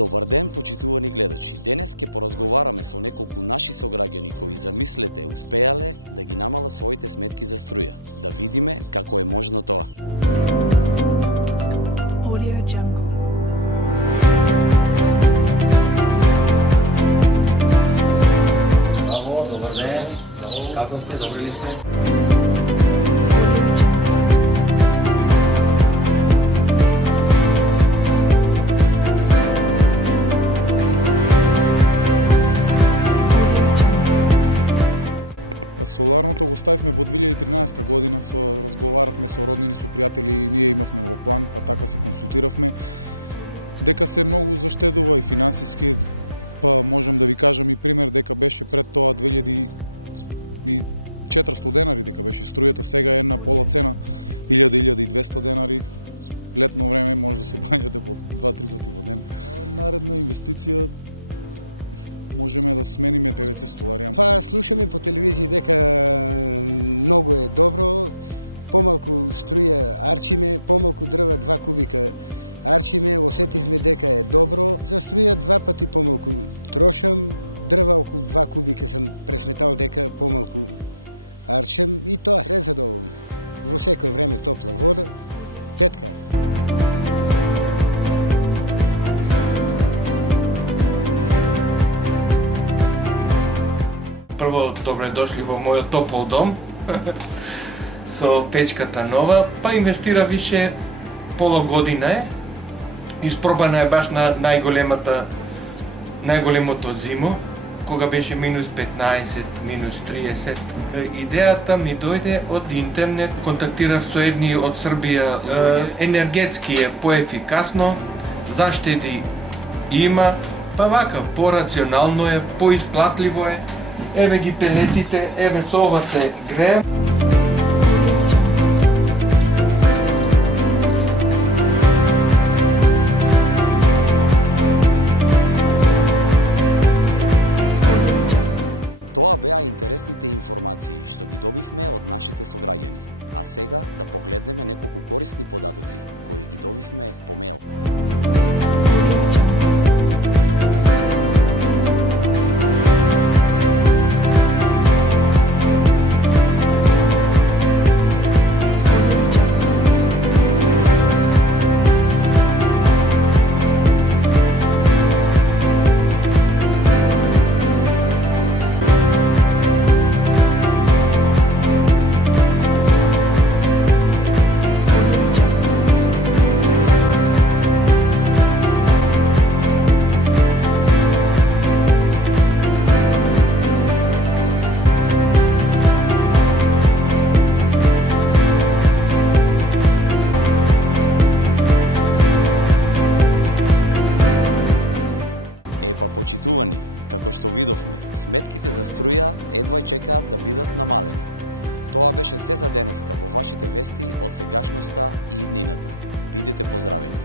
Добар ден, почитувани гледачи. Денес ќе поразговараме со неколку наши сограѓани кои, замислете, успеале да ги намалат своите сметки за струја. Да видиме како е можно тоа. Браво, добар ден. Како сте? Добри ли сте? Соларното го ставивме во 2013 година, разговаравме со роднини, со пријатели и ние имавме во план, па така се консултиравме, дека се многу заштедува и финансиски, па можам да ви кажам и пример дека беше пред тоа 2400 денари дека беше струјата, сега е на пола цена 1000-1200 денари. Летно време може да се бањате по 2-3 пати во ден. Наредна инвестиција можеме да смениме ПВЦ столарија. Па слушаме по телевизија дека многу е добро, помалку струја арчиме, помалку дрва 2 кубика арчиме, осетивме дека е добро. За струја 2 пати помалку трошам, дрва околу 2 кубика сам пресметал дека помалку арчам и тоа е задоволно. Во секој време топла вода, петка е. Прво, добре дошли во мојот топол дом со печката нова, па инвестира више пола година е. Испробана е баш на најголемото зимо, кога беше минус 15, минус 30. Идејата ми дојде од интернет, контактирав со едни од Србија, енергетски е поефикасно, заштеди има, па вака, порационално е, поисплатливо е. Еве ги пелетите, еве со ова се грее. Тоа беа интересните информации што ги добивме од нашите сограѓани. А сега да погледнеме неколку корисни податоци кои ги добивме по мејл. Па почитувани, како што видовме, сметките за струја едвај чекаат да бидат намалени. Тоа беше се за денеска во вашите вести од сегашноста и иднината. Бидете поздравени!